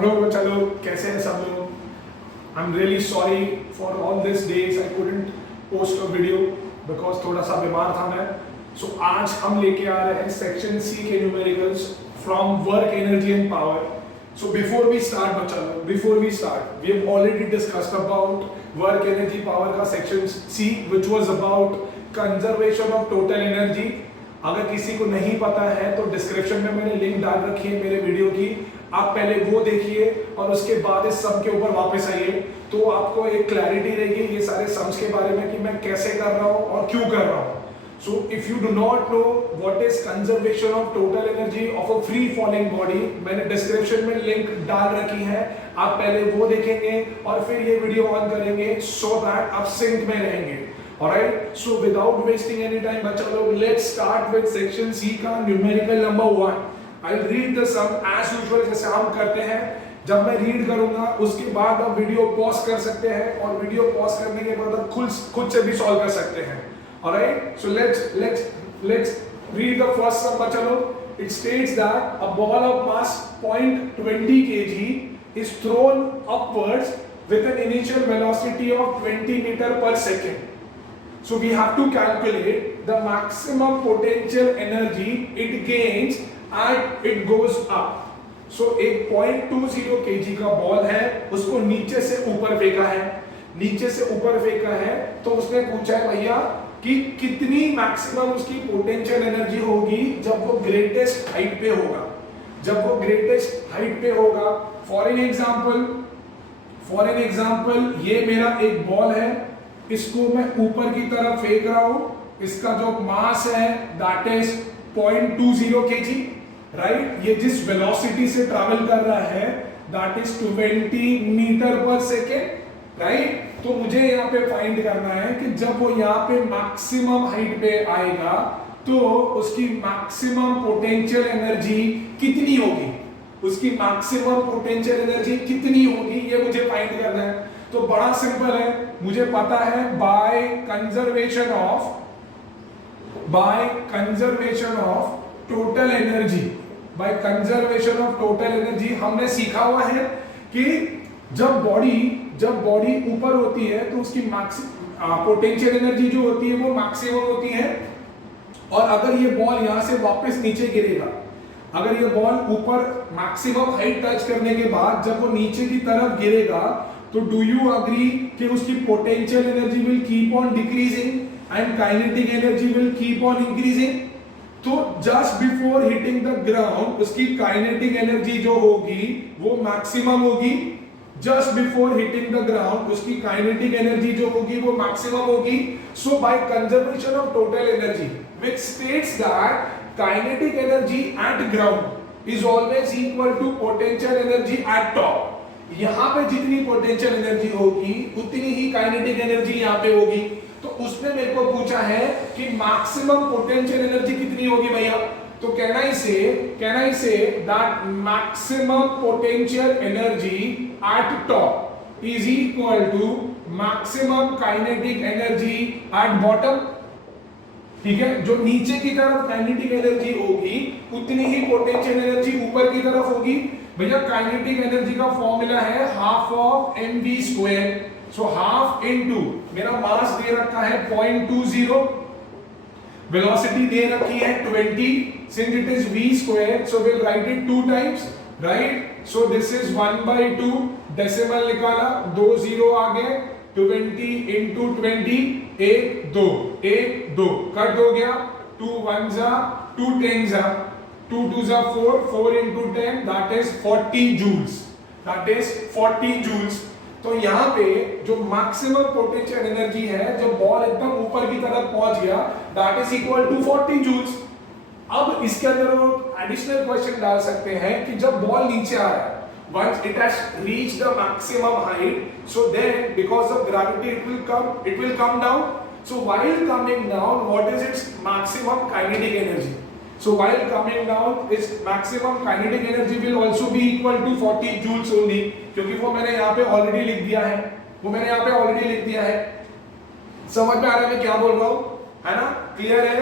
Hello बच्चा लोग, कैसे हैं सब लोग? I am really sorry for all this days I couldn't post a video because थोड़ा सा बीमार था मैं। सो आज हम लेके आ रहे हैं सेक्शन सी के numericals from work energy and power. So before we start बच्चा लोग, before we start we have already discussed about work energy power का section C which was about conservation of total energy. अगर किसी को नहीं पता है तो डिस्क्रिप्शन में मैंने लिंक डाल रखी है मेरे वीडियो की, आप पहले वो देखिए और उसके बाद इस सम के ऊपर वापस आइए, तो आपको एक क्लैरिटी रहेगी ये सारे सम्स के बारे में कि मैं कैसे कर रहा हूँ और क्यों कर रहा हूँ। So if you do not know what is conservation of total energy of a free falling body, मैंने डिस्क्रिप्शन में लिंक डाल रखी है, आप पहले वो देखेंगे और फिर ये वीडियो ऑन करेंगे so that आप सिंक में रहेंगे। Alright, so without wasting any time बच्चा लोग, let's start with section C का numerical number 1. I'll read the sum as usual जैसे हम करते हैं। जब मैं रीड करूंगा उसके बाद आप वीडियो पॉज कर सकते हैं और वीडियो पॉज करने के बाद आप खुद से भी सॉल्व कर सकते हैं। Alright, so let's read the first sum बच्चा लोग। It states that a ball of mass 0.20 kg is thrown upwards with an initial velocity of 20 meter per second. So we have to calculate the maximum potential energy it gains and it goes up. So एक 0.20 kg का ball है, उसको नीचे से ऊपर फेंका है, नीचे से ऊपर फेंका है, तो उसने पूछा है भैया कि कितनी मैक्सिमम उसकी पोटेंशियल एनर्जी होगी जब वो ग्रेटेस्ट हाइट पे होगा, जब वो ग्रेटेस्ट हाइट पे होगा। फॉर एन एग्जांपल ये मेरा एक बॉल है, इसको मैं ऊपर की तरफ फेंक रहा हूं, इसका जो मास है दैट इज 0.20 kg, राइट। ये जिस वेलोसिटी से ट्रैवल कर रहा है दैट इज 20 मीटर पर सेकेंड, राइट। तो मुझे यहाँ पे फाइंड करना है कि जब वो यहाँ पे मैक्सिमम हाइट पे आएगा तो उसकी मैक्सिमम पोटेंशियल एनर्जी कितनी होगी, उसकी मैक्सिमम पोटेंशियल एनर्जी कितनी होगी, ये मुझे फाइंड करना है। तो बड़ा सिंपल है, मुझे पता है by conservation of total energy, by conservation of total energy हमने सीखा हुआ है कि जब बॉडी ऊपर होती है तो उसकी पोटेंशियल एनर्जी जो होती है वो मैक्सिमम होती है। और अगर ये बॉल यहां से वापस नीचे गिरेगा, अगर ये बॉल ऊपर मैक्सिमम हाइट टच करने के बाद जब वो नीचे की तरफ गिरेगा तो डू यू अग्री कि उसकी potential energy will keep on decreasing and kinetic energy will keep on increasing. तो just before hitting the ground उसकी काइनेटिक एनर्जी जो होगी वो मैक्सिमम होगी, just before hitting the ground उसकी काइनेटिक एनर्जी जो होगी वो मैक्सिमम होगी। So by conservation of total energy which states that kinetic energy at ground is always equal to potential energy at top. यहां पे जितनी पोटेंशियल एनर्जी होगी उतनी ही काइनेटिक एनर्जी यहां पे होगी। तो उसने मेरे को पूछा है कि मैक्सिमम पोटेंशियल एनर्जी कितनी होगी भैया, तो can I say that maximum potential energy at top is equal to maximum kinetic energy at bottom. ठीक है, जो नीचे की तरफ काइनेटिक एनर्जी होगी उतनी ही पोटेंशियल एनर्जी ऊपर की तरफ होगी। भैया काइनेटिक एनर्जी का फॉर्मूला है half of mv²। So half into मेरा मास दे रखा है 0.20, वेलोसिटी दे रखी है 20, since it is v², so will write it 2 times, right. So this is 1/2, decimal निकाला, 2 0 आ गए, 20 into 20, 1 2 कट हो गया, 2 1 जा 2 10 जा 2 2 जा 4 into 10 that is 40 joules। तो यहाँ पे जो मैक्सिमम पोटेंशियल एनर्जी है, जब बॉल एकदम ऊपर की तरफ पहुंच गया that is equal to 40 joules। अब इसके अंदर एडिशनल क्वेश्चन डाल सकते हैं कि जब बॉल नीचे आ रहा है, once it has reached the maximum height, so then because of gravity it will come down। So while coming down, what is its maximum kinetic energy? So while coming down, its maximum kinetic energy will also be equal to 40 joules only, क्योंकि वो मैंने यहाँ पे already लिख दिया है, समझ में आ रहा है मैं क्या बोल रहा हूँ, है ना, क्लियर है।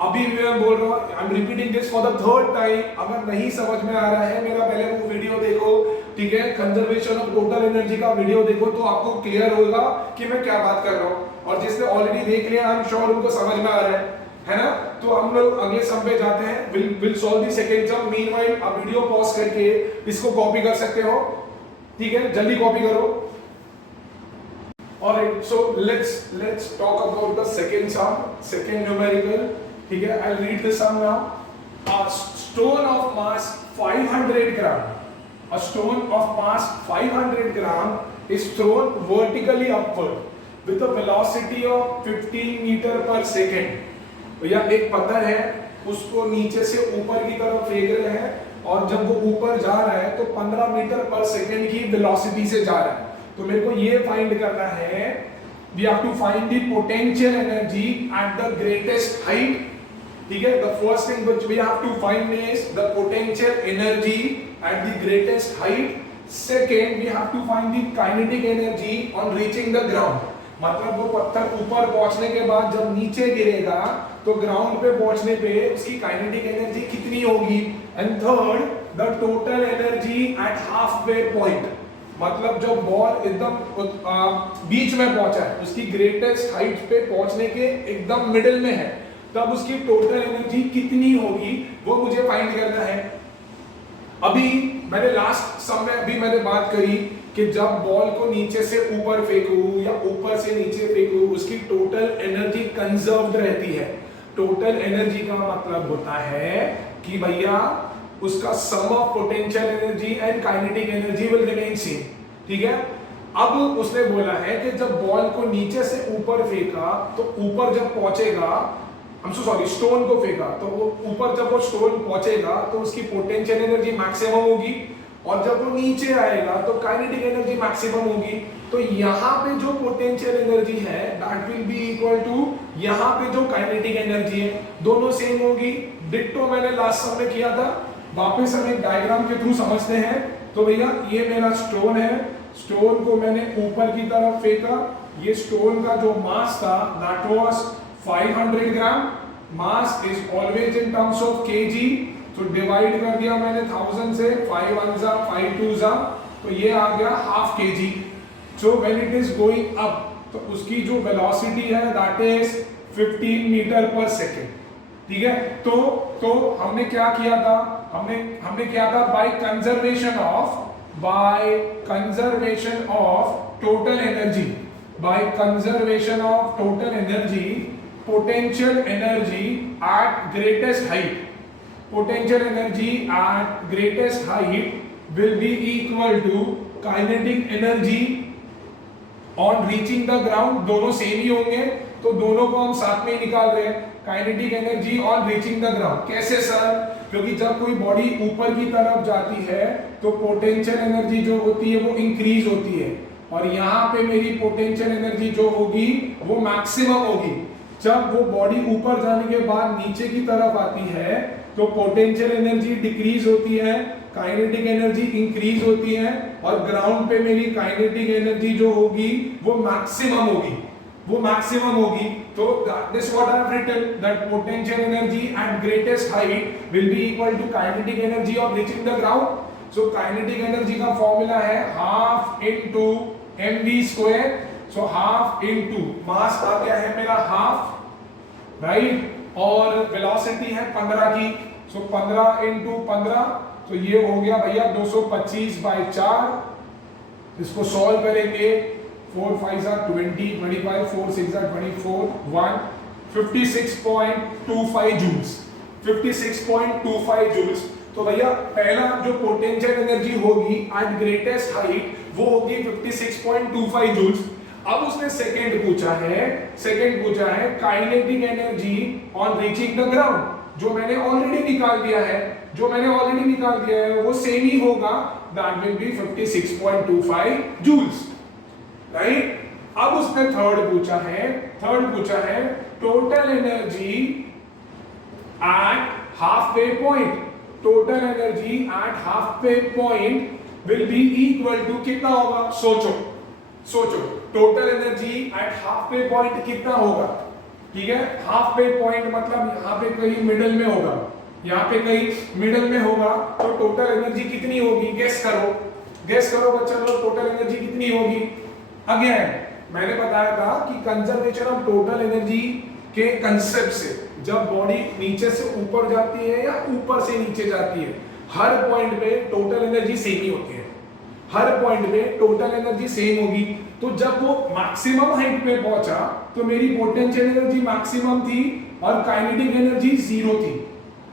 अभी मैं बोल रहा हूँ, I am repeating this for the third time. अगर नहीं समझ में आ रहा है मेरा पहले वो वीडियो देखो, ठीक है, कंजर्वेशन ऑफ टोटल एनर्जी का वीडियो देखो तो आपको क्लियर होगा कि मैं क्या बात कर रहा हूँ, और जिसने ऑलरेडी देख लिया आई एम श्योर उनको समझ में आ रहा है ना। तो हम लोग अगले सम पे जाते हैं, will solve the second some. Meanwhile आप वीडियो पॉज करके इसको कॉपी कर सकते हो, ठीक है, जल्दी कॉपी करो। Alright, so let's talk about the second sum, second numerical, ठीक है। I'll read the sum now. A stone of mass 500 gram, a stone of mass 500 gram is thrown vertically upward with a velocity of 15 meter per second. भैया एक पत्थर है, उसको नीचे से ऊपर की तरफ फेंक रहे हैं, और जब वो ऊपर जा रहा है तो 15 मीटर पर सेकेंड की वेलोसिटी से जा रहा है। तो मेरे को ये फाइंड करना है, we have to find the potential energy at the greatest height, ठीक है। the first thing which we have to find is the potential energy at the greatest height. second we have to find the kinetic energy on reaching the ground, मतलब वो पत्थर ऊपर पहुंचने के बाद जब नीचे गिरेगा तो ग्राउंड पे पहुंचने पे उसकी काइनेटिक एनर्जी कितनी होगी। And third the total energy at halfway point, मतलब जो बॉल एकदम बीच में पहुंचा है, उसकी ग्रेटेस्ट हाइट पे पहुंचने के एकदम मिडिल में है, तब उसकी टोटल एनर्जी कितनी होगी वो मुझे फाइंड करना है। अभी मैंने लास्ट सम में अभी मैंने बात करी कि जब बॉल को नीचे से ऊपर फेंकूं या ऊपर से नीचे फेंकूं उसकी टोटल एनर्जी कंजर्व्ड रहती है। टोटल एनर्जी का मतलब होता है कि भैया उसका sum of potential energy and kinetic energy will remain same, ठीक है। अब उसने बोला है कि जब बॉल को नीचे से ऊपर फेंका तो ऊपर जब पहुंचेगा, स्टोन को फेंका तो वो ऊपर जब वो स्टोन पहुंचेगा तो उसकी पोटेंशियल एनर्जी मैक्सिमम होगी, और जब वो नीचे आएगा तो काइनेटिक एनर्जी मैक्सिमम होगी। तो यहाँ पे जो पोटेंशियल एनर्जी है that will be equal to यहाँ पे जो काइनेटिक एनर्जी है, दोनों सेम होगी। डिट्टो मैंने लास्ट सम में किया था, वापस हम एक डायग्राम के थ्रू समझते हैं। तो भैया ये मेरा स्टोन है, स्टोन को मैंने ऊपर की तरफ फेंका, ये स्टोन का जो मास था that was 500 gram. Mass is always in terms of KG, तो डिवाइड कर दिया मैंने 1000 से, 5 1 जा 5 2 जा, तो ये आ गया half KG. So when it is going up तो उसकी जो वेलोसिटी है दैट इज 15 मीटर पर सेकेंड, ठीक है। तो हमने क्या किया था, हमने किया था by conservation of total energy, by conservation of total energy, potential energy at greatest height, potential energy at greatest height will be equal to kinetic energy on reaching the ground, दोनों सेम ही होंगे तो दोनों को हम साथ में ही निकाल रहे हैं। Kinetic energy on reaching the ground कैसे सर, क्योंकि जब कोई बॉडी ऊपर की तरफ जाती है तो पोटेंशियल एनर्जी जो होती है वो इंक्रीज होती है, और यहाँ पे मेरी पोटेंशियल एनर्जी जो होगी वो मैक्सिमम होगी। जब वो बॉडी ऊपर जाने के बाद नीचे की तरफ आती है तो पोटेंशियल एनर्जी डिक्रीज होती है, काइनेटिक एनर्जी इंक्रीज होती है, और ग्राउंड पे मेरी काइनेटिक एनर्जी जो होगी वो मैक्सिमम होगी, वो मैक्सिमम होगी। तो this what I have written that potential energy at greatest height will be equal to kinetic energy of reaching the ground. So kinetic energy का फॉर्मूला है half into mv square. So half into mass आ गया है मेरा half, right, और velocity है 15 की, सो 15 into 15, तो ये हो गया भैया 225 बाय 4। इसको सॉल्व करेंगे, 4 5 20, 25 4 6 24 1 56.25 जूल्स, 56.25 जूल्स। तो भैया पहला जो पोटेंशियल एनर्जी होगी एट ग्रेटेस्ट हाइट वो होगी 56.25 जूल्स। अब उसने सेकंड पूछा है kinetic energy on reaching the ground, जो मैंने ऑलरेडी निकाल दिया है वो सेम ही होगा, that will be 56.25 joules, right. अब उसने थर्ड पूछा है total energy at halfway point, total energy at halfway point will be equal to कितना होगा, सोचो total energy at halfway point कितना होगा, ठीक है। हाफ वे पॉइंट मतलब यहाँ पे कहीं मिडिल में होगा, यहाँ पे कहीं मिडिल में होगा, तो टोटल एनर्जी कितनी होगी गेस करो। गेस करो बच्चा लोग टोटल एनर्जी कितनी होगी। अगेन मैंने बताया था कि कंजर्वेशन ऑफ टोटल एनर्जी के कंसेप्ट से, जब बॉडी नीचे से ऊपर जाती है या ऊपर से नीचे जाती है, हर पॉइंट पे टोटल एनर्जी सेम ही होती है, हर पॉइंट पे टोटल एनर्जी सेम होगी। तो जब वो मैक्सिमम हाइट पे पहुंचा तो मेरी पोटेंशियल एनर्जी मैक्सिमम थी और काइनेटिक एनर्जी जीरो थी,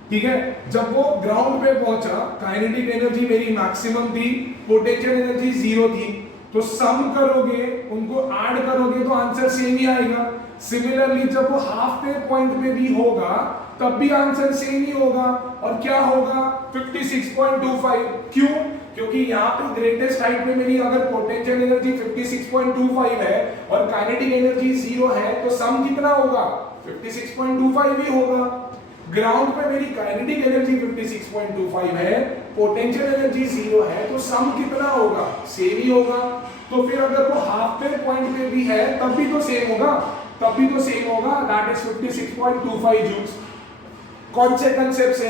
ठीक है। जब वो ग्राउंड पे पहुंचा काइनेटिक एनर्जी मेरी मैक्सिमम थी, पोटेंशियल एनर्जी जीरो थी। तो सम करोगे, उनको ऐड करोगे तो आंसर सेम ही आएगा। सिमिलरली जब वो हाफ पे पॉइंट पे भी होगा तब भी आंसर सेम ही होगा, और क्या होगा 56.25। क्यों? क्योंकि यहाँ पे ग्रेटेस्ट हाइट पे मेरी अगर पोटेंशियल एनर्जी 56.25 है और काइनेटिक एनर्जी जीरो है तो सम कितना होगा 56.25 ही होगा। ग्राउंड पे मेरी काइनेटिक एनर्जी 56.25 है, पोटेंशियल एनर्जी जीरो है, तो सम कितना होगा सेम ही होगा। तो फिर अगर वो हाफ पे पॉइंट पे भी है तब भी तो सेम होगा, तब भी तो सेम होगा, दैट इज 56.25 जूल्स। कौन से कंसेप्ट से,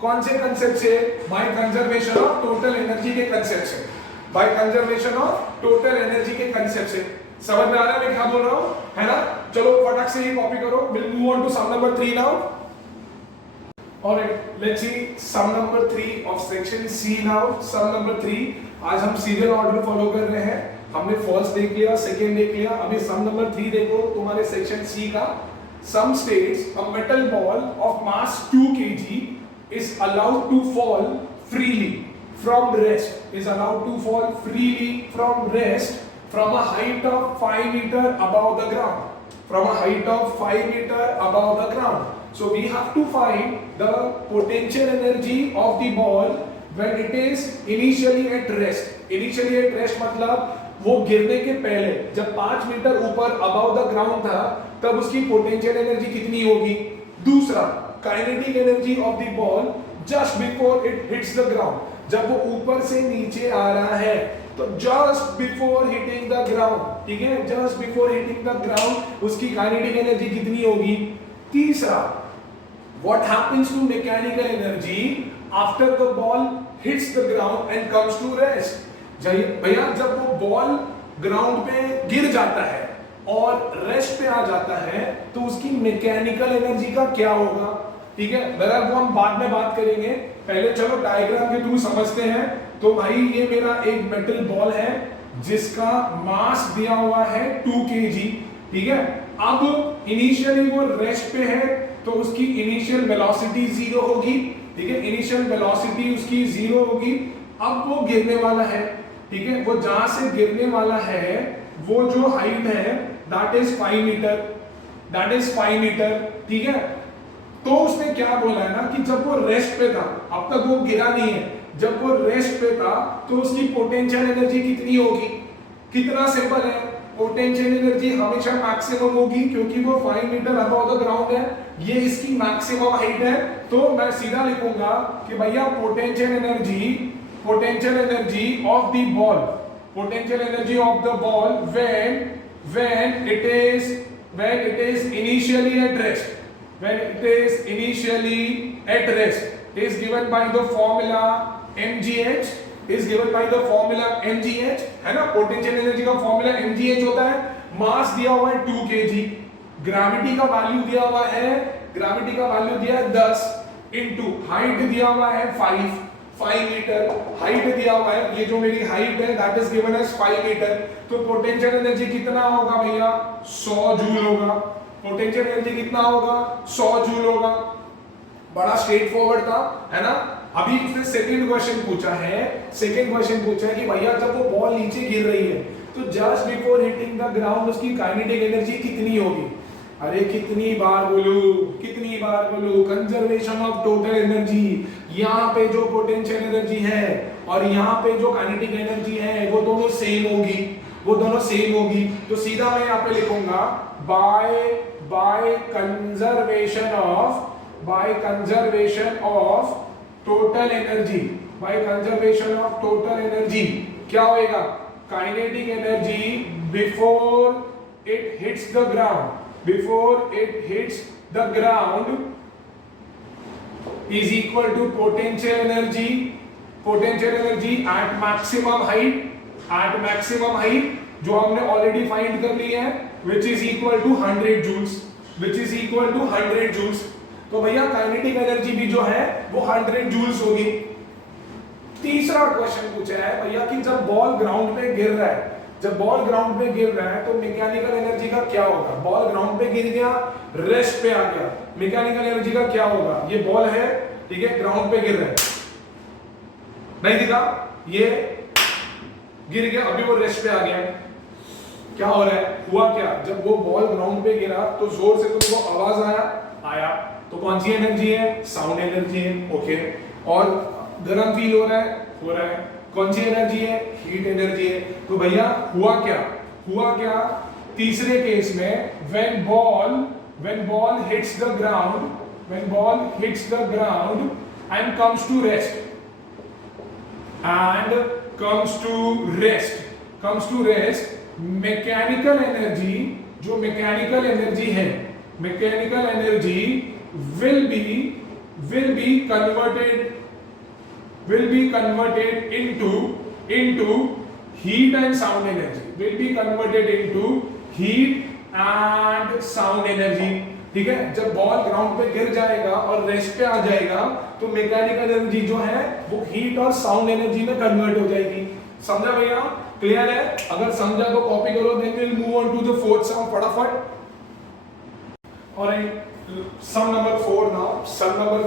कौन से कंसेप्ट से? By conservation of total energy के कंसेप्ट से, by conservation of total energy के कंसेप्ट से। समझ में आ रहा है मैं क्या बोल रहा हूं, है ना? चलो फटाक से ही कॉपी करो। Will move on to sum number 3 now. Alright, let's see sum number 3 of section C now. Sum number 3, आज हम सीरियल ऑर्डर फॉलो कर रहे हैं। हमने फर्स्ट देख लिया, सेकंड देख लिया, अभी सम नंबर 3 देखो तुम्हारे सेक्शन सी का। Sum states a metal ball of mass 2 kg is allowed to fall freely from rest, is allowed to fall freely from rest from a height of 5 meter above the ground, from a height of 5 meter above the ground. So we have to find the potential energy of the ball when it is initially at rest. Initially at rest मतलब वो गिरने के पहले जब 5 metre ऊपर above the ground था तब उसकी पोटेंशियल एनर्जी कितनी होगी। दूसरा, kinetic energy of the ball just before it hits the ground, जब वो ऊपर से नीचे आ रहा है तो just before hitting the ground, ठीक है, just before hitting the ground उसकी काइनेटिक एनर्जी कितनी होगी। तीसरा, what happens to mechanical energy after the ball hits the ground and comes to rest. भैया जब वो बॉल ग्राउंड पे गिर जाता है और रेस्ट पे आ जाता है तो उसकी मैकेनिकल एनर्जी का क्या होगा, ठीक है। मेरा वो हम बाद में बात करेंगे, पहले चलो डायग्राम के थ्रू समझते हैं। तो भाई ये मेरा एक मेटल बॉल है जिसका मास दिया हुआ है 2 kg, ठीक है। अब इनिशियली वो रेस्ट पे है तो उसकी इनिशियल वेलोसिटी जीरो होगी, ठीक है, इनिशियल वेलोसिटी उसकी जीरो होगी। अब वो गिरने वाला है, ठीक है, वो जहां से गिरने वाला है वो जो हाइट है that is 5 metre, that is 5 metre, ठीक है। तो उसने क्या बोला है ना कि जब वो रेस्ट पे था, अब तक वो गिरा नहीं है, जब वो रेस्ट पे था तो उसकी पोटेंशियल एनर्जी कितनी होगी। कितना सिंपल है, पोटेंशियल एनर्जी हमेशा मैक्सिमम होगी क्योंकि वो 5 मीटर अबव द ग्राउंड है, ये इसकी मैक्सिमम हाइट है। तो मैं सीधा लिखूंगा कि भैया potential energy of the ball, potential energy of the ball when it is initially at rest, when it is initially at rest is given by the formula mgh, is given by the formula mgh, है ना। Potential energy का formula mgh होता है, मास दिया हुआ है 2 kg, gravity का value दिया हुआ है, ग्रेविटी का वैल्यू दिया है 10 इनटू हाइट दिया हुआ है 5 मीटर, हाइट दिया हुआ है, ये जो मेरी हाइट है that is given as 5 metre. तो पोटेंशियल एनर्जी कितना होगा भैया 100 जूल होगा। पोटेंशियल एनर्जी कितना होगा 100 जूल होगा। बड़ा स्ट्रेट फॉरवर्ड था, है ना। अभी उसने सेकंड क्वेश्चन पूछा है, सेकंड क्वेश्चन पूछा है कि भैया जब वो बॉल नीचे गिर रही है तो just before hitting the ground उसकी काइनेटिक एनर्जी कितनी होगी। अरे कितनी बार बोलूं, कंजर्वेशन ऑफ टोटल एनर्जी। यहाँ पे जो पोटेंशियल एनर्जी है और यहाँ पे जो काइनेटिक एनर्जी है वो दोनों सेम होगी, तो सीधा मैं यहाँ पे लिखूंगा by conservation of total energy, क्या होएगा, kinetic energy before it hits the ground, is equal to potential energy potential energy at maximum height जो हमने ऑलरेडी फाइंड कर ली है, which is equal to 100 joules. तो भैया काइनेटिक एनर्जी भी जो है वो 100 जूल्स होगी। तीसरा क्वेश्चन पूछा है भैया कि जब बॉल ग्राउंड पे गिर रहा है तो मैकेनिकल एनर्जी का क्या होगा। बॉल ग्राउंड पे गिर गया, रेस्ट पे आ गया, मैकेनिकल एनर्जी का क्या होगा। ये बॉल है, ठीक है, ग्राउंड पे गिर रहा है, नहीं दिखा, ये गिर गया, अभी वो रेस्ट पे आ गया, क्या हो रहा है, हुआ क्या, जब वो बॉल ग्राउंड पे गिरा तो जोर से तुमको आवाज आया, तो कौन सी एनर्जी है, साउंड एनर्जी है, ओके। और गर्म फील हो रहा है, कौन सी एनर्जी है, हीट एनर्जी है। तो भैया हुआ क्या तीसरे केस में when ball hits the ground and comes to rest, mechanical energy will be converted into heat and sound energy, ठीक है। जब बॉल ग्राउंड पे गिर जाएगा और रेस्ट पे आ जाएगा तो मैकेनिकल एनर्जी जो है वो हीट और साउंड एनर्जी में कन्वर्ट हो जाएगी। समझा भैया, क्लियर है। अगर समझा तो कॉपी करो, then will move on to the fourth sum फटाफट। और सम नंबर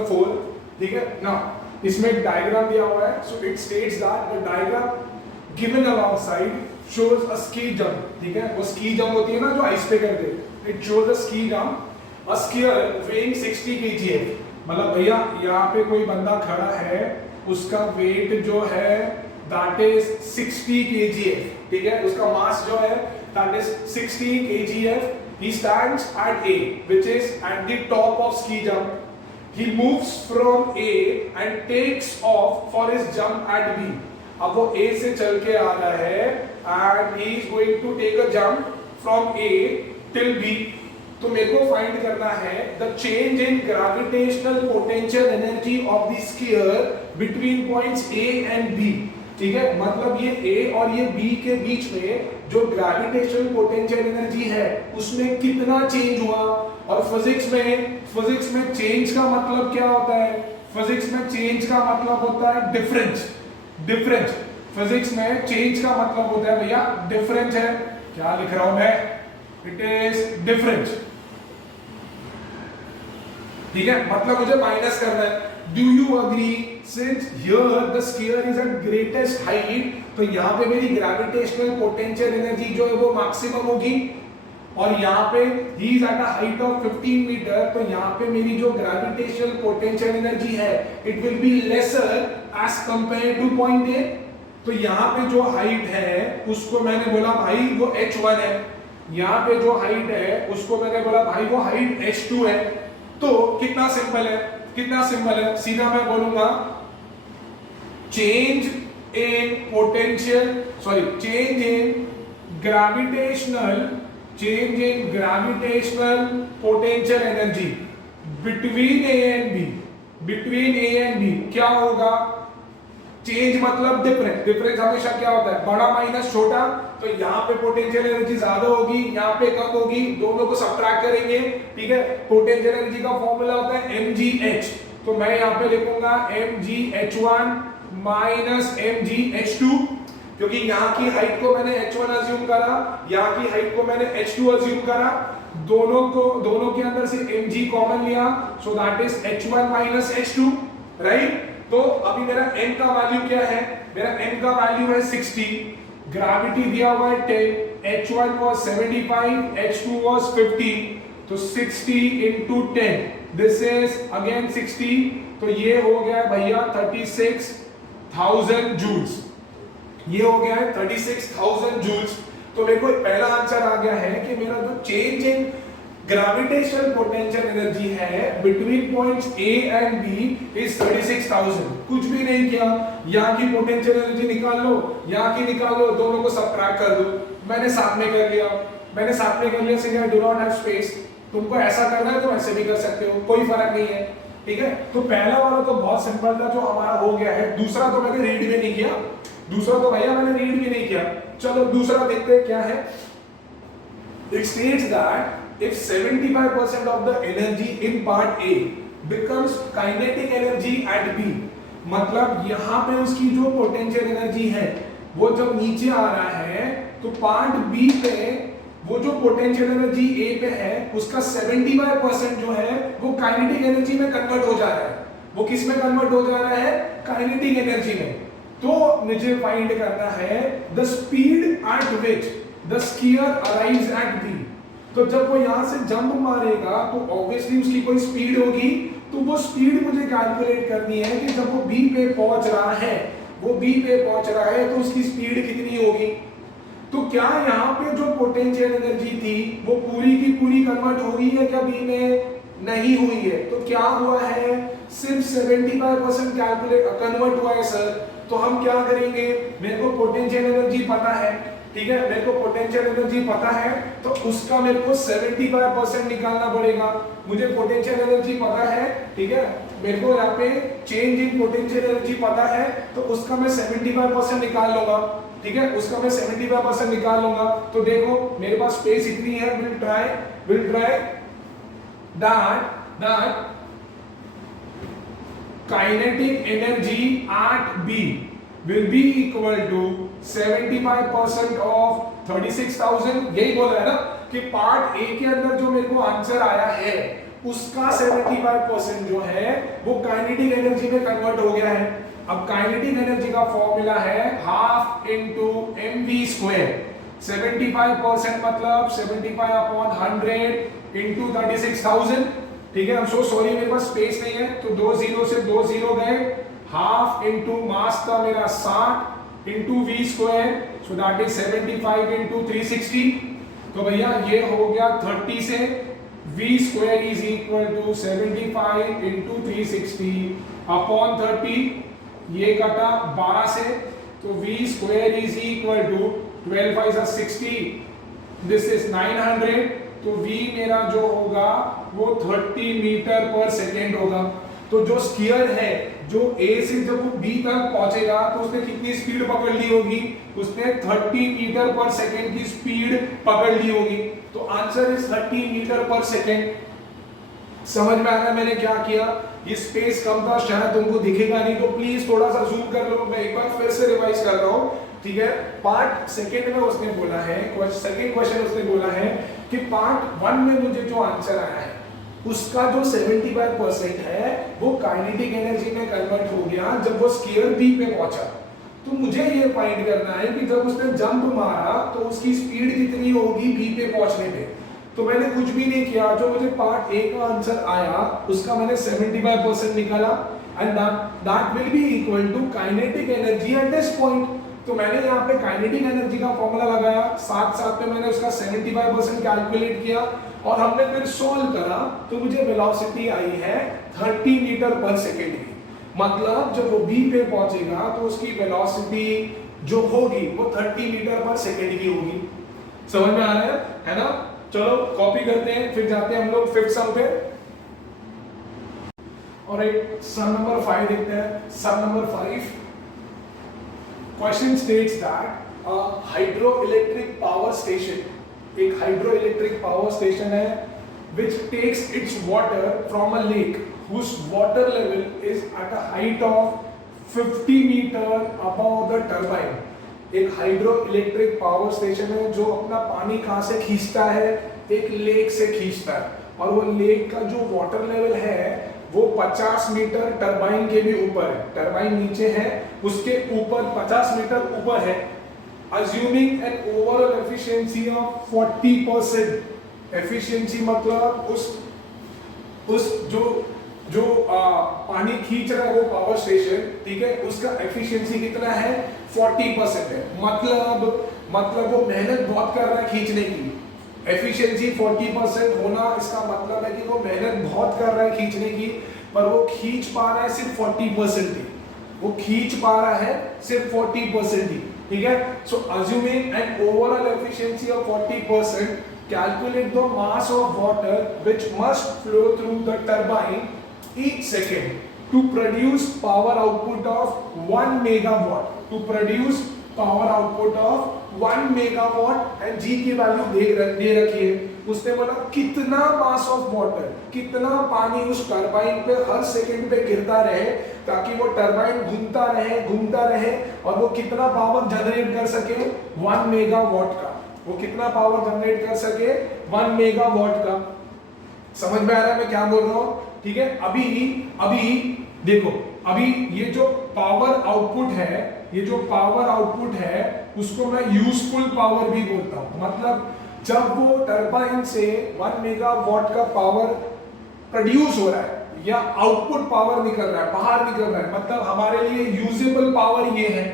4, ठीक है ना। इसमें एक डायग्राम दिया हुआ है, so it states that the diagram given alongside shows a ski jump, ठीक है। वो स्की जंप होती है ना जो आइस पे करते हैं, it shows a ski jump, a skier weighing 60 kg। मतलब भैया यहाँ पे कोई बंदा खड़ा है, उसका वेट जो है दैट इज 60 kg, ठीक है। उसका मास जो है that is 60 kg। He stands at A, which is at the top of ski jump. He moves from A and takes off for his jump at B. अब वो A से चल के आ रहा है and he is going to take a jump from A till B. तो मेरे को फाइंड करना है the change in gravitational potential energy of the sphere between points A and B, ठीक है। मतलब ये A और ये B के बीच में जो ग्रेविटेशनल पोटेंशियल एनर्जी है उसमें कितना चेंज हुआ। और फिजिक्स में चेंज का मतलब क्या होता है, फिजिक्स में चेंज का मतलब होता है डिफरेंस। फिजिक्स में चेंज का मतलब होता है भैया डिफरेंस है। क्या लिख रहा हूं मैं, इट इज डिफरेंस, ठीक है। मतलब मुझे माइनस करना है। Do you agree? Since here the sphere is at greatest height, तो यहाँ पे मेरी gravitational potential energy जो है वो maximum होगी, और यहाँ पे he is at a height of 15 meter, तो यहाँ पे मेरी जो gravitational potential energy है it will be lesser as compared to point A। तो यहाँ पे जो height है उसको मैंने बोला भाई वो h1 है, यहाँ पे जो height है उसको मैंने बोला भाई वो height h2 है। तो कितना सिंपल है, सीधा मैं बोलूंगा change in gravitational potential energy between A and B क्या होगा। चेंज मतलब डिफरेंस हमेशा क्या होता है, बड़ा माइनस छोटा। तो यहाँ पे पोटेंशियल एनर्जी ज्यादा होगी, यहाँ पे कम होगी, दोनों को सबट्रैक्ट करेंगे, ठीक है। पोटेंशियल एनर्जी का फॉर्मूला होता है mgh, तो मैं यहाँ पे लिखूंगा mgh1 माइनस mgh2, क्योंकि यहाँ की हाइट को मैंने h1 अज्यूम करा, यहाँ की हाइट को मैंने h2 अज्यूम करा, दोनों के अंदर से mg कॉमन लिया, सो that is h1 minus h2, right. तो अभी मेरा n का वैल्यू क्या है, मेरा n का वैल्यू है 60, ग्रेविटी दिया हुआ है 10, h1 was 75, h2 was 50, तो 60 into 10, this is again 60, तो ये हो गया है भैया 36,000 जूल्स, ये हो गया है 36,000 जूल्स। तो मेरे को पहला आंसर आ गया है कि मेरा जो change in gravitational potential energy है between points A and B is 36,000। कुछ भी नहीं किया, यहाँ की पोटेंशियल एनर्जी निकाल लो, यहाँ की निकाल लो, दोनों को सबट्रैक्ट कर दो। मैंने साथ में कर लिया since I do not have space. तुमको ऐसा करना है तो ऐसे भी कर सकते हो, कोई फर्क नहीं है। ठीक है, तो पहला वाला तो बहुत सिंपल था जो हमारा हो गया है। दूसरा तो मैंने रीड भी नहीं किया, दूसरा तो भैया मैंने रीड भी नहीं किया। चलो दूसरा देखते हैं क्या है। It states that if 75% of the energy in part A becomes kinetic energy at B, मतलब यहाँ पे उसकी जो पोटेंशियल एनर्जी है वो जब नीचे आ रहा है तो पार्ट बी पे वो जो पोटेंशियल एनर्जी ए पे है उसका 75% जो है वो काइनेटिक एनर्जी में कन्वर्ट हो जा रहा है। वो किस में कन्वर्ट हो जा रहा है? काइनेटिक एनर्जी में। तो मुझे फाइंड करना है the speed at which the sphere arrives at B. तो जब वो यहां से जंप मारेगा तो ऑब्वियसली उसकी कोई स्पीड होगी, तो वो स्पीड मुझे कैलकुलेट करनी है कि जब वो बी पे पहुंच रहा है, वो बी पे पहुंच रहा है तो उसकी स्पीड कितनी होगी। तो क्या यहाँ पे जो पोटेंशियल एनर्जी थी वो पूरी की पूरी कन्वर्ट हो गई है क्या बी में? नहीं हुई है। तो क्या हुआ है? सिर्फ 75% कैलकुलेट कन्वर्ट हुआ है सर। तो हम क्या करेंगे, मेरे को पोटेंशियल एनर्जी पता है, ठीक है, मेरे को पोटेंशियल एनर्जी पता है तो उसका मेरे को 75% निकालना पड़ेगा। मुझे पोटेंशियल एनर्जी पता है, ठीक है, मेरे को यहाँ पे चेंज इन पोटेंशियल एनर्जी पता है तो उसका मैं 75% निकाल लूंगा, ठीक है, उसका मैं 75% निकाल लूंगा। तो देखो मेरे पास स्पेस इतनी है, will try that kinetic energy at B will be equal to 75% of 36,000। यही बोल रहा है ना कि पार्ट ए के अंदर जो मेरे को आंसर आया है उसका 75% जो है वो काइनेटिक एनर्जी में कन्वर्ट हो गया है। अब काइनेटिक एनर्जी का फॉर्मूला है हाफ इनटू mv स्क्वायर। 75% मतलब 75/100 इनटू 36,000, ठीक है। I'm so sorry मेरे पास स्पेस नहीं है तो 2 0 से 2 0 गए। हाफ इनटू मास था मेरा 60 into v square, so that is 75 into 360। तो भैया ये हो गया 30 से v square is equal to 75 into 360 upon 30। ये कटा 12 से तो v square is equal to 12 5 60, this is 900। तो v मेरा जो होगा वो 30 मीटर पर सेकेंड होगा। तो जो स्फीयर है जो a से जब वो b तक पहुंचेगा तो उसने कितनी स्पीड पकड़ ली होगी? उसने 30 मीटर पर सेकेंड की स्पीड पकड़ ली होगी। तो आंसर इज 30 मीटर पर सेकेंड। समझ में आ रहा है मैंने क्या किया? ये स्पेस कम था, शायद तुमको दिखेगा नहीं, तो प्लीज थोड़ा सा जूम कर लो। मैं एक बार फिर से रिवाइज कर रहा हूँ, ठीक है। पार्ट सेकेंड में उसने बोला है, सेकेंड क्वेश्चन उसने बोला है कि पार्ट वन में मुझे जो आंसर आया है उसका जो 75% है वो काइनेटिक एनर्जी में कन्वर्ट हो गया जब वो स्फीयर बी पे पहुंचा। तो मुझे ये फाइंड करना है कि जब उसने जंप मारा तो उसकी स्पीड कितनी होगी बी पे पहुंचने पे। तो मैंने कुछ भी नहीं किया, जो मुझे पार्ट ए का आंसर आया उसका मैंने 75% निकाला and that will be equal to kinetic energy at this point. तो मैंने यहाँ पे काइनेटिक एनर्जी का फॉर्मूला लगाया, साथ साथ में मैंने उसका 75% कैलकुलेट किया और हमने फिर सोल्व करा तो मुझे वेलोसिटी आई है 30 मीटर पर सेकेंड की। मतलब जब वो बी पे पहुंचेगा तो उसकी वेलोसिटी जो होगी वो 30 मीटर पर सेकेंड की होगी। समझ में आ रहा है ना? चलो कॉपी करते हैं, फिर जाते हैं हम लोग फिफ्थ सम पे। और एक सम नंबर 5 देखते हैं। Sum number 5 question states that a hydroelectric power station, एक हाइड्रोइलेक्ट्रिक पावर स्टेशन है which takes its water from a lake whose water level is at a height of 50 meter above the turbine। एक hydroelectric power station है जो अपना पानी कहां से खींचता है? एक लेक से खींचता है, और वो लेक का जो वाटर लेवल है वो 50 मीटर टरबाइन के भी ऊपर है। टरबाइन नीचे है, उसके ऊपर 50 मीटर ऊपर है। Assuming an overall efficiency of 40%, efficiency मतलब उस जो पानी खींच रहा है वो पावर स्टेशन, ठीक है, उसका एफिशिएंसी कितना है? 40% है। मतलब वो मेहनत बहुत कर रहा है खींचने की। एफिशिएंसी 40% होना इसका मतलब है कि वो मेहनत बहुत कर रहा है खींचने की, पर वो खींच पा रहा है सिर्फ 40% ही। वो खींच पा रहा है सिर्फ 40% ही, ठीक है। सो assuming an overall efficiency of 40%, calculate the mass of water which must flow through the turbine each second to produce power output of 1 megawatt, to produce power output of 1 megawatt and G की value दे रखी है। उसने बोला कितना mass of water, कितना पानी उस turbine पे हर सेकंड पे गिरता रहे ताकि वो टरबाइन घूमता रहे और वो कितना पावर जनरेट कर सके 1 मेगावाट का। वो कितना पावर जनरेट कर सके 1 मेगावाट का। समझ में आ रहा है मैं क्या बोल रहा हूं? ठीक है, अभी देखो, अभी ये जो पावर आउटपुट है, ये जो पावर आउटपुट है उसको मैं यूजफुल पावर भी बोलता हूं। मतलब जब वो टरबाइन से 1 मेगावाट का पावर प्रोड्यूस हो रहा है या आउटपुट पावर निकल रहा है, बाहर निकल रहा है, मतलब हमारे लिए यूजेबल पावर ये है,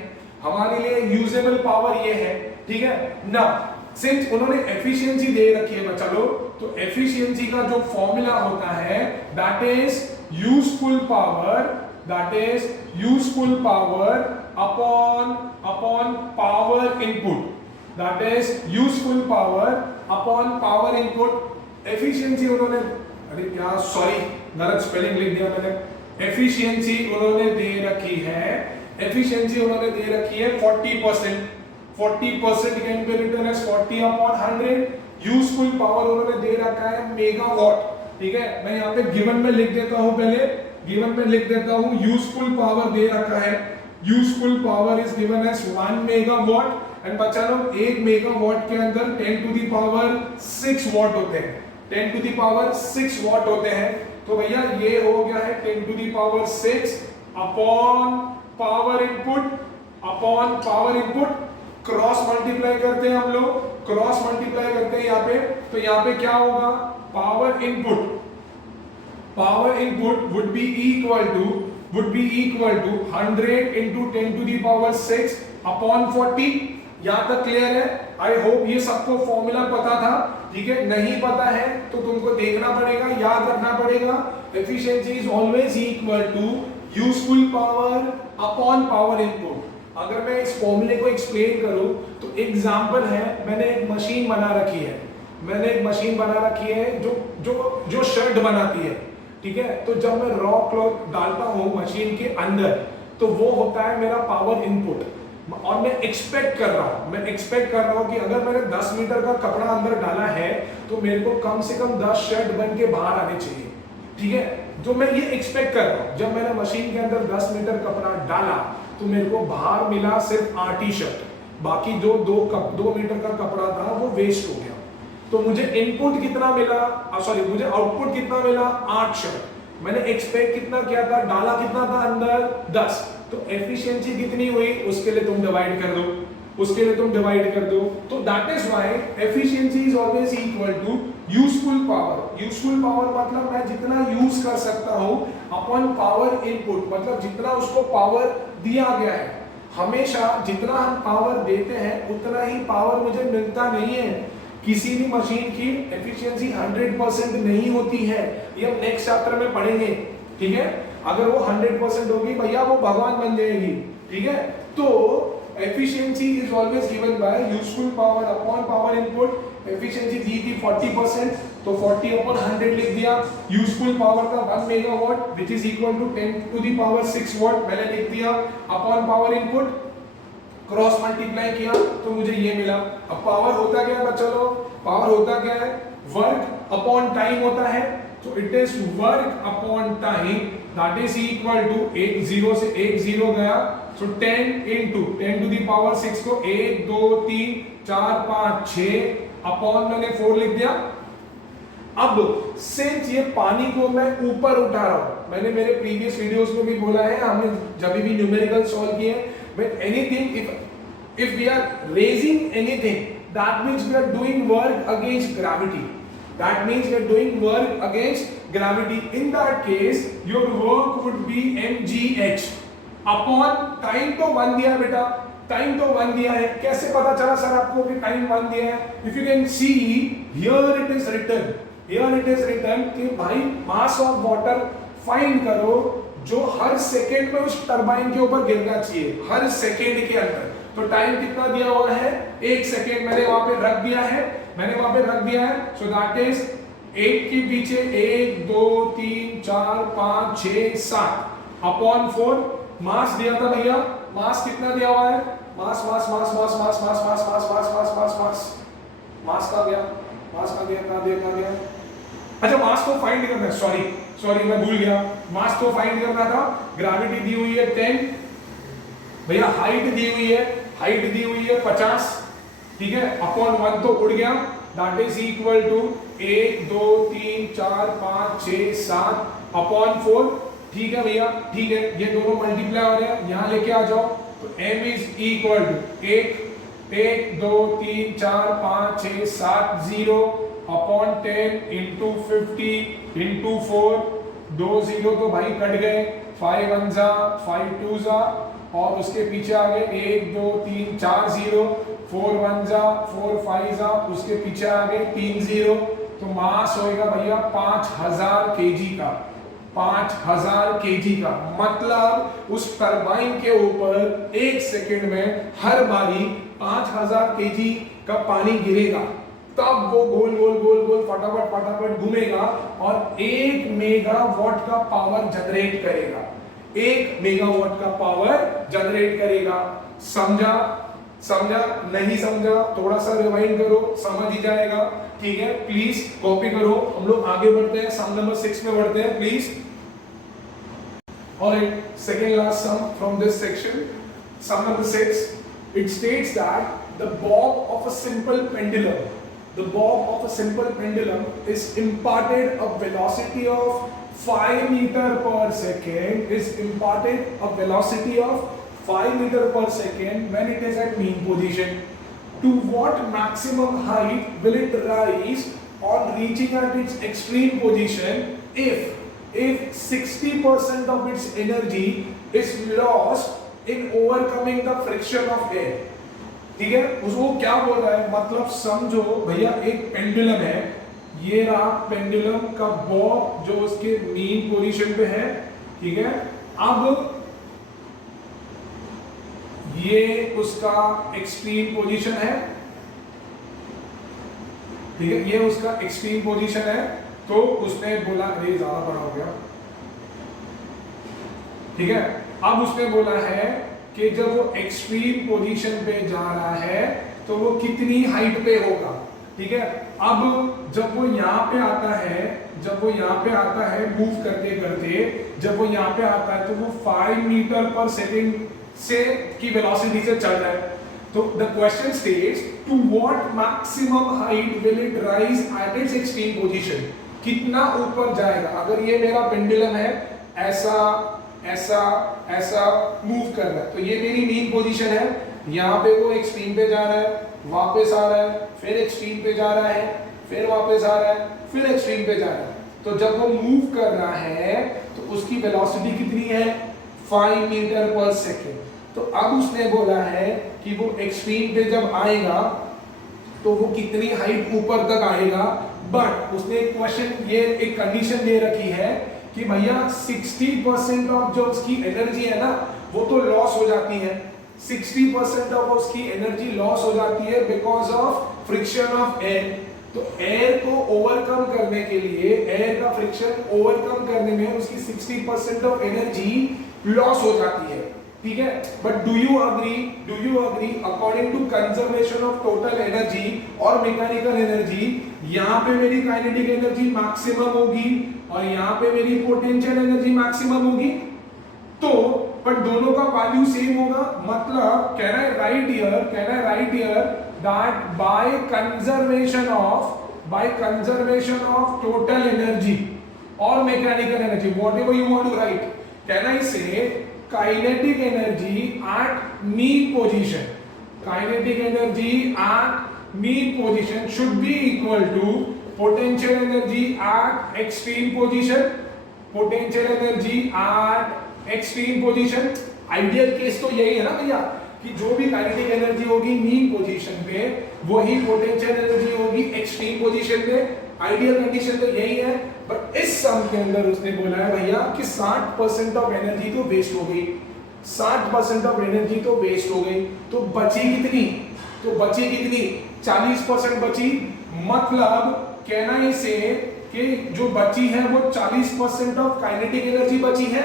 हमारे लिए यूजेबल पावर ये है। ठीक है ना, सिंस उन्होंने एफिशिएंसी दे रखी है बच्चा लोग, तो एफिशिएंसी का जो फॉर्मूला होता है that is useful power upon power input, that is useful power upon power input. Efficiency उन्होंने, अरे क्या सॉरी गलत स्पेलिंग लिख दिया मैंने, एफिशिएंसी उन्होंने दे रखी है 40%। 40% can be written as 40 upon 100। Useful power उन्होंने दे रखा है मेगावाट। ठीक है, मैं यहाँ पे गिवन में लिख देता हूँ, पहले गिवन में लिख देता हूँ। यूजफुल पावर दे रखा है, useful power is given as 1 megawatt and बच्चा लोग 1 मेगावाट के अंदर 10 टू द पावर 6 वाट होते हैं, 10 टू द पावर 6 वाट होते हैं। तो भैया ये हो गया है 10 to the power 6 upon power input, cross multiply करते हैं हम लोग, क्रॉस मल्टीप्लाई करते हैं यहाँ पे, तो यहाँ पे क्या होगा, power input would be equal to 100 into 10 to the power 6 upon 40। यहाँ तक क्लियर है? आई होप ये सबको फॉर्मूला पता था। ठीक है, नहीं पता है तो तुमको देखना पड़ेगा, याद रखना पड़ेगा। Efficiency is always equal to useful power upon power input. अगर मैं इस फॉर्मूले को एक्सप्लेन करूं तो एग्जांपल है, मैंने एक मशीन बना रखी है जो शर्ट बनाती है। ठीक है, तो जब मैं रॉ क्लॉथ डालता हूं मशीन के अंदर तो वो होता है मेरा पावर इनपुट, और मैं एक्सपेक्ट कर रहा हूं कि अगर मैंने 10 मीटर का कपड़ा अंदर डाला है तो मेरे को कम से कम 10 शर्ट बन के बाहर आने चाहिए। ठीक है, जो मैं ये एक्सपेक्ट कर रहा हूं, जब मैंने मशीन के अंदर 10 मीटर कपड़ा डाला तो मेरे को बाहर मिला सिर्फ 8 ही शर्ट, बाकी जो 2 मीटर का कपड़ा था वो वेस्ट हो गया। तो मुझे इनपुट कितना मिला, मुझे आउटपुट कितना मिला, 8 शर्ट। मैंने एक्सपेक्ट कितना किया था, डाला कितना था अंदर, 10। तो एफिशिएंसी कितनी हुई, उसके लिए तुम डिवाइड कर दो। तो that is why efficiency is always equal to useful power मतलब मैं जितना यूज कर सकता हूं अपॉन पावर इनपुट, मतलब जितना उसको पावर दिया गया है। हमेशा जितना हम पावर देते हैं उतना ही पावर मुझे मिलता नहीं है। किसी भी मशीन की एफिशिएंसी 100% नहीं होती है, ये हम नेक्स्ट चैप्टर में पढ़ेंगे। ठीक है, अगर वो 100% होगी भैया वो भगवान बन जाएगी। ठीक है, तो efficiency is always given by useful power upon power input. Efficiency दी थी 40%, तो 40 अपॉन 100 लिख दिया। यूजफुल पावर का 1 megawatt which is equal to 10 to the power 6 watt मैंने लिख दिया, upon power input cross multiply किया तो मुझे ये मिला। अब पावर होता क्या है बच्चों लोग, पावर होता क्या है, वर्क अपॉन टाइम होता है। तो it is work upon time that is equal to 1 0 से 1 0 गया, so 10 into 10 to the power 6 को 1 2 3 4 5 6 अपॉन मैंने 4 लिख दिया। अब सिंस ये पानी को मैं ऊपर उठा रहा हूं, मैंने मेरे प्रीवियस वीडियोस में भी बोला है, हमने जब भी न्यूमेरिकल सॉल्व किए, when anything if we are raising anything that means we are doing work against gravity, in that case your work would be mgh upon time। तो 1 दिया बेटा, टाइम तो 1 दिया है, कैसे पता चला सर आपको कि टाइम 1 दिया है? If you can see here it is written कि भाई मास ऑफ वाटर फाइंड करो जो हर सेकेंड में उस टरबाइन के ऊपर गिरना चाहिए, हर सेकेंड के अंदर। तो टाइम कितना दिया हुआ है, 1 सेकेंड मैंने वहां पे रख दिया है, सो दैट इज एक के पीछे 1 2 3 4 5 6 7 अपॉन 4 मास दिया था भैया, मास कितना दिया हुआ है, मास मास मास मास मास मास मास मास मास मास मास मास मास का गया, मास का गया, कहां गया, अच्छा मास को फाइंड करना है, सॉरी मैं भूल गया, मास को फाइंड करना था, ग्रेविटी दी हुई है 10 भैया, हाइट दी हुई है 50, ठीक है, अपॉन 1 तो उड़ गया, that is equal to 1 2 3 4 5 6 7 upon 4, ठीक है भैया, ठीक है, ये दोनों मल्टीप्लाई हो रहे हैं, यहां लेके आ जाओ, तो m is equal to 1 2 3 4 5 6 7 0 upon 10 into 50 into 4, 2 0 तो भाई कट गए, 5 1 जा 5 2 जा, और उसके पीछे आ गए 1 2 3 4 0, 4 1 जा 4 5 जा, उसके पीछे आ गए 3 0, तो मास होएगा भैया 5000 केजी का, 5000 केजी का, मतलब उस टरबाइन के ऊपर 1 सेकंड में हर बारी 5000 केजी का पानी गिरेगा, तब वो गोल गोल गोल गोल फटाफट घूमेगा और 1 मेगावाट का पावर जनरेट करेगा, 1 मेगावाट का पावर जनरेट करेगा। समझा नहीं समझा, थोड़ा सा रिवाइंड करो, समझ ही जाएगा, ठीक है, प्लीज कॉपी करो, हम लोग आगे बढ़ते हैं, सम नंबर 6 में बढ़ते हैं please. Alright, second last sum from this section, sum number 6, it states that the bob of a simple pendulum is imparted a velocity of 5 meter per second, when it is at mean position. To what maximum height will it rise on reaching at its extreme position if 60% of its energy is lost in overcoming the friction of air? ठीक है, उसको क्या बोल रहा है, मतलब समझो भैया एक पेंडुलम है, ये रहा पेंडुलम का बॉब जो उसके मीन पोजीशन पे है, ठीक है, अब ये उसका एक्सट्रीम पोजीशन है, ठीक है, ये उसका एक्सट्रीम पोजीशन है, तो उसने बोला, अरे ज्यादा बड़ा हो गया, ठीक है, अब उसने बोला है कि जब वो एक्सट्रीम पोजीशन पे जा रहा है तो वो कितनी हाइट पे होगा, ठीक है, अब जब वो यहाँ पे आता है मूव करते करते, जब वो यहाँ पे आता है तो वो 5 मीटर पर सेकंड से की वेलोसिटी से चल रहा है, तो the question states to what maximum height will it rise at its extreme position, कितना ऊपर जाएगा, अगर ये मेरा पेंडुलम है ऐसा ऐसा ऐसा मूव कर रहा है, तो ये मेरी मीन पोजीशन है, यहाँ पे वो एक्सट्रीम पे जा रहा है, वापस आ रहा है, फिर एक्सट्रीम पे जा रहा है, फिर वापस आ रहा है, फिर एक्सट्रीम पे जा रहा है, तो जब वो मूव कर रहा है तो उसकी वेलोसिटी कितनी है, 5 मीटर पर सेकेंड, तो अब उसने बोला है कि वो एक्सट्रीम पे जब आएगा तो वो कितनी हाइट ऊपर तक आएगा, बट उसने एक क्वेश्चन, ये एक कंडीशन दे रखी है कि भैया 60% ऑफ जो उसकी एनर्जी है ना वो तो लॉस हो जाती है, 60% ऑफ उसकी एनर्जी लॉस हो जाती है because of friction of air, तो एयर को ओवरकम करने के लिए, एयर का फ्रिक्शन ओवरकम करने में उसकी 60% ऑफ एनर्जी लॉस हो जाती है, ठीक है, but do you agree according to conservation of total energy और मैकेनिकल एनर्जी, यहाँ पे मेरी काइनेटिक एनर्जी मैक्सिमम होगी और यहाँ पे मेरी पोटेंशियल एनर्जी मैक्सिमम होगी, तो पर दोनों का वैल्यू सेम होगा, मतलब can I write here that by conservation of total energy और mechanical energy, whatever you want to write, can I say kinetic energy at mean position should be equal to potential energy at extreme position, ideal case तो यही है ना भैया कि जो भी kinetic energy होगी मीन पोजीशन पे वही पोटेंशियल एनर्जी होगी एक्सट्रीम पोजीशन पे, आइडियल कंडीशन तो यही है, बट इस सम के अंदर उसने बोला है भैया कि 60% ऑफ एनर्जी तो वेस्ट हो गई, 60% ऑफ एनर्जी तो वेस्ट हो गई, तो बची कितनी 40% बची, मतलब कहना इसे कि जो बची है वो 40% ऑफ काइनेटिक एनर्जी बची है,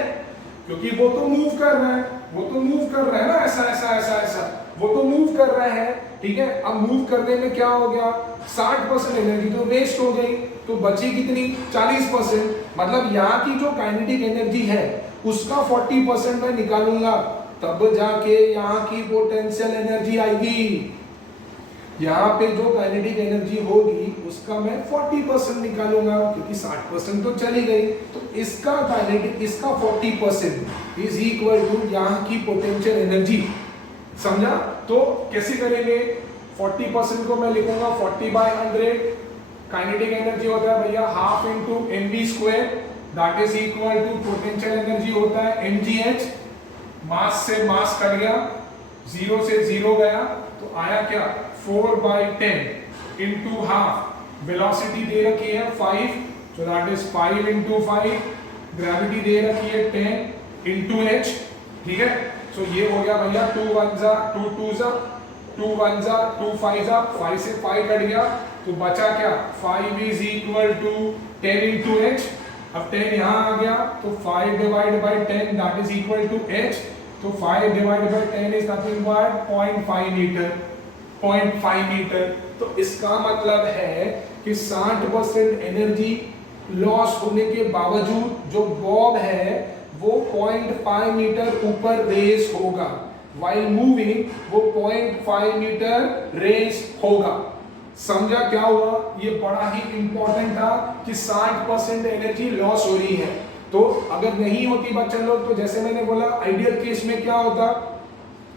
क्योंकि वो तो मूव कर रहा है, वो तो मूव कर रहा है ना, ऐसा ऐसा ऐसा ऐसा, वो तो मूव कर रहा है, ठीक है। अब मूव करने में क्या हो गया, 60% एनर्जी तो वेस्ट हो गई, तो बची कितनी, 40%। मतलब यहाँ की जो काइनेटिक एनर्जी है उसका 40% मैं निकालूंगा, तब जाके यहाँ की पोटेंशियल एनर्जी आएगी। यहाँ पे जो काइनेटिक एनर्जी होगी उसका मैं 40% निकालूंगा, क्योंकि 60% तो चली गई, तो इसका काइनेटिक, इसका 40% इज इक्वल टू यहाँ की पोटेंशियल एनर्जी। समझा? तो कैसे करेंगे, 40% को मैं लिखूंगा 40/100। काइनेटिक एनर्जी होता है भैया half into mv², that is equal to potential energy होता है mgh। मास से मास कट गया, 0 से 0 गया, तो आया क्या, 4/10 इंटू हाफ। वेलोसिटी दे रखी है 5, so that is 5 into 5। Gravity दे रखी है 10 into h, ठीक है। सो ये हो गया भैया 2 1 जा 2 2 जा 2 1 जा 2 5 जा, 5 से 5 कट गया, तो बचा क्या, 5 is equal to 10 into h। अब 10 यहाँ आ गया, तो 5 divided by 10 that is equal to h। तो 5 divided by 10 is nothing but 0.5 metre, 0.5 metre. तो इसका मतलब है कि 60% एनर्जी लॉस होने के बावजूद जो बॉब है वो 0.5 मीटर ऊपर रेस होगा, while मूविंग वो 0.5 मीटर रेस होगा। समझा क्या हुआ? ये बड़ा ही इंपॉर्टेंट था कि 60% एनर्जी लॉस हो रही है। तो अगर नहीं होती बच्चे लोग, तो जैसे मैंने बोला आइडियल केस में क्या होता,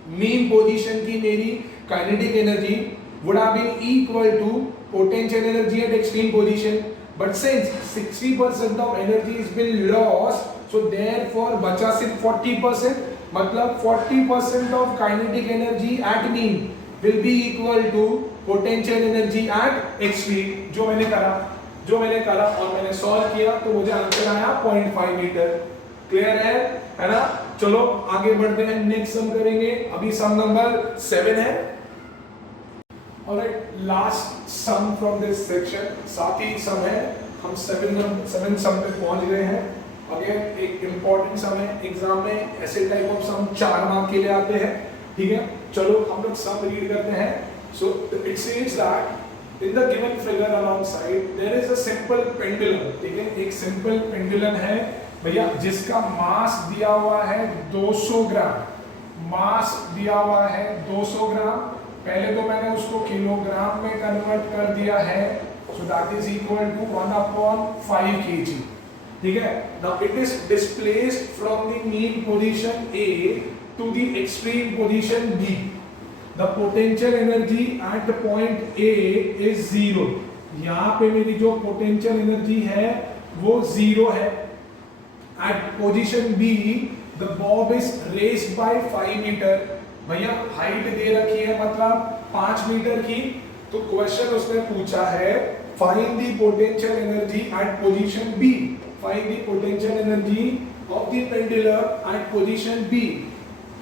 मीन पोजीशन की मेरी kinetic energy would have been equal to potential energy at extreme position, but since 60% of energy has been lost, so therefore बचा सिर्फ 40%, मतलब 40% of kinetic energy at mean will be equal to potential energy at extreme। जो मैंने करा और मैंने solve किया, तो मुझे आंसर आया 0.5 मीटर। क्लियर है ना? चलो आगे बढ़ते हैं, नेक्स्ट सम करेंगे। अभी सम नंबर 7 है। Alright, last sum from this section, साथ ही सम है, हम 7 सम पे पहुंच गए हैं। अगेन एक इंपॉर्टेंट सम है, एग्जाम में ऐसे टाइप ऑफ सम 4 मार्क के लिए आते हैं, ठीक है। चलो हम लोग सम रीड करते हैं। So it says that in the given figure alongside there is a simple pendulum, ठीक है। एक सिंपल पेंडुलम है भैया, जिसका मास दिया हुआ है 200 ग्राम। मास दिया हुआ है 200 ग्राम। पहले तो मैंने उसको किलोग्राम में कन्वर्ट कर दिया है, so that is equal to 1/5 kg, ठीक है। now it is displaced from the mean position A to the extreme position B। The potential energy at the point A is 0। यहाँ पे मेरी जो potential energy है वो 0 है। At position B, the bob is raised by 5 metre. भैया height दे रखी है मतलब 5 मीटर की। तो क्वेश्चन उसने पूछा है find the potential energy at position B। Find the potential energy of the pendulum at position B।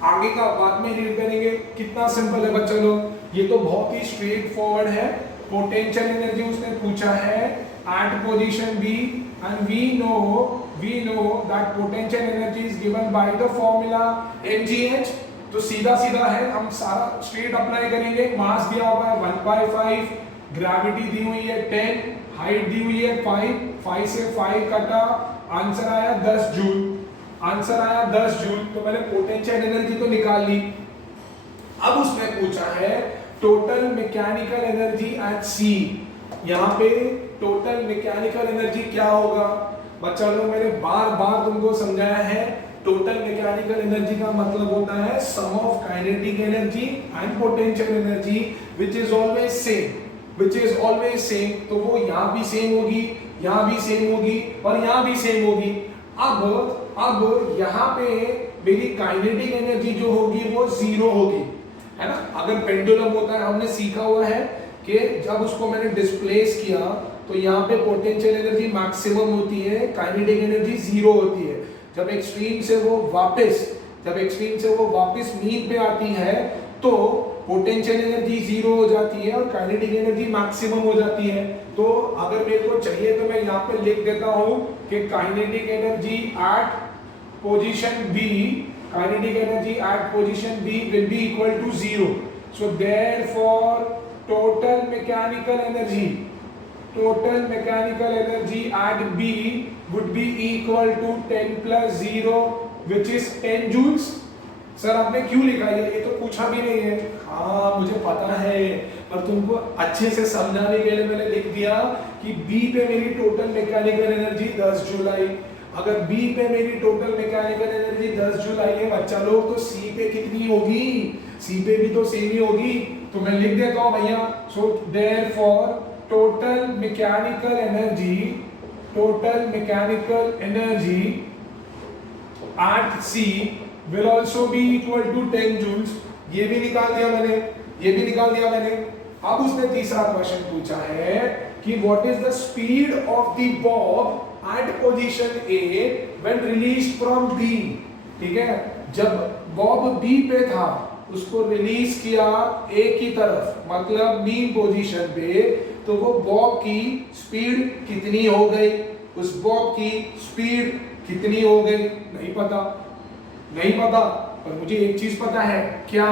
आगे का बाद में रीड करेंगे। कितना सिंपल है बच्चा लोग, ये तो बहुत ही स्ट्रेट फॉरवर्ड है। पोटेंशियल एनर्जी उसने पूछा है at position B, and we know that potential energy is given by the formula mgh। तो सीधा सीधा है, हम सारा स्ट्रेट अप्लाई करेंगे। मास दिया हुआ है 1/5, ग्रेविटी दी हुई है 10, हाइट दी हुई है 5 से 5 कटा, आंसर आया 10 जूल। आंसर आया 10 जूल। तो मैंने पोटेंशियल एनर्जी तो निकाल ली। अब उसने पूछा है टोटल मैकेनिकल एनर्जी एट सी। यहाँ पे टोटल मैकेनिकल एनर्जी क्या होगा बच्चा लोग, मैंने बार बार तुमको समझाया है। टोटल मैकेनिकल एनर्जी का मतलब होता है sum of kinetic energy and potential energy which is always same. तो वो यहाँ भी सेम होगी, यहाँ भी सेम होगी और यहाँ भी सेम होगी। अब यहाँ पे मेरी काइनेटिक एनर्जी जो होगी वो 0 होगी, है ना। अगर पेंडुलम होता है, हमने सीखा हुआ है कि जब उसको मैंने डिस्प्लेस किया तो यहाँ पे पोटेंशियल एनर्जी मैक्सिमम होती है, काइनेटिक एनर्जी 0 होती है। जब एक्सट्रीम से वो वापस मीन पे आती है तो पोटेंशियल एनर्जी जीरो हो जाती है और काइनेटिक एनर्जी मैक्सिमम हो जाती है। तो अगर मेरे को चाहिए तो मैं यहाँ पे लिख देता हूँ कि kinetic energy at position B, kinetic energy at position B will be equal to zero. So therefore total mechanical energy at B would be equal to 10 plus 0 which is 10 joules। Sir आपने क्यों लिखा है? ये तो पूछा भी नहीं है। हाँ मुझे पता है, पर तुमको अच्छे से समझाने के लिए मैंने लिख दिया कि B पे मेरी टोटल मैकेनिकल एनर्जी 10 जूल आई। अगर B पे मेरी टोटल मैकेनिकल एनर्जी 10 जूल आई है बच्चा लोग, तो C पे कितनी होगी? C पे भी तो सेम ही होगी। तो मैं लिख देता हूँ भैया, सो therefore total mechanical energy at C will also be equal to 10 joules। ये भी निकाल दिया मैंने। अब उसने तीसरा क्वेश्चन पूछा है कि what is the speed of the bob at position A when released from B। ठीक है, जब बॉब B पे था उसको रिलीज किया A की तरफ, मतलब मीन पोजीशन पे, तो वो बॉब की स्पीड कितनी हो गई? उस बॉब की स्पीड कितनी हो गई? नहीं पता, पर मुझे एक चीज पता है। क्या?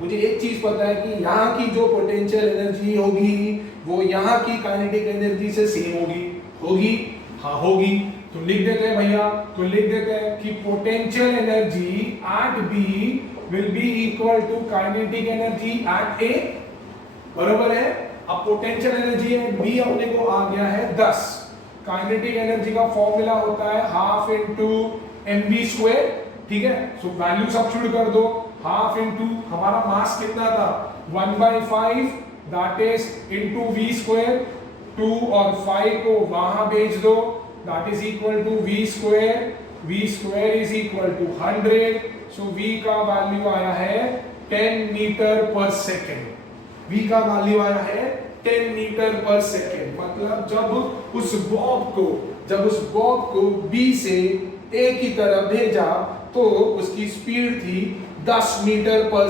मुझे एक चीज पता है कि यहाँ की जो पोटेंशियल एनर्जी होगी वो यहाँ की काइनेटिक एनर्जी से सेम होगी। हाँ होगी। तो लिख देते हैं भैया, कि potential energy at B will be equal to kinetic energy at A. बराबर है। अब पोटेंशियल एनर्जी एट बी अपने को आ गया है 10। काइनेटिक एनर्जी का फॉर्मूला होता है हाफ इनटू mv स्क्वायर। ठीक है, सो वैल्यू सब्स्टिट्यूट कर दो। हाफ इनटू हमारा मास कितना था? 1/5 that is into v square. 2 और 5 को वहां भेज दो, that is equal to v square is equal to 100। So v का वैल्यू आया है 10 मीटर पर सेकेंड। v का वैल्यू आया है 10 मीटर पर सेकेंड। मतलब जब उस बॉब को B से A की तरफ भेजा तो उसकी स्पीड थी 10 मीटर पर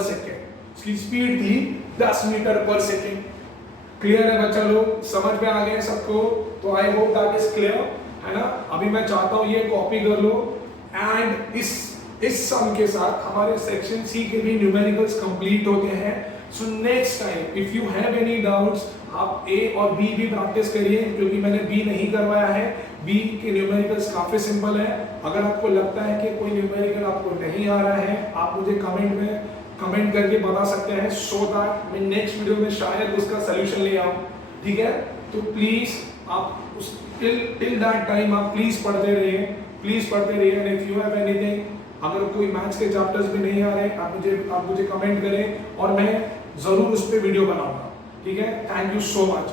सेकेंड। क्लियर है बच्चा लोग? समझ में आ गए सबको? तो I hope that is clear, है ना? अभी मैं चाहता हूं ये कॉपी कर लो एंड इस सम के साथ हमारे सेक्शन सी के भी न्यूमेरिकल्स कंप्लीट होते हैं। So next time if you have any doubts, आप ए और बी भी प्रैक्टिस करिए, क्योंकि मैंने बी नहीं करवाया है। बी के न्यूमेरिकल्स काफी सिंपल है। अगर आपको लगता है कि कोई न्यूमेरिकल आपको नहीं आ रहा है, आप मुझे कमेंट करके बता सकते हैं, सो दैट मैं नेक्स्ट वीडियो में शायद उसका सलूशन ले आऊं। ठीक है, तो प्लीज आप उस टिल दैट टाइम आप प्लीज पढ़ते रहिए। And if you have anything, अगर कोई मैथ्स के चैप्टर्स में नहीं आ रहे, आप मुझे कमेंट करें और मैं जरूर उस पर वीडियो बनाऊंगा। ठीक है, थैंक यू सो मच।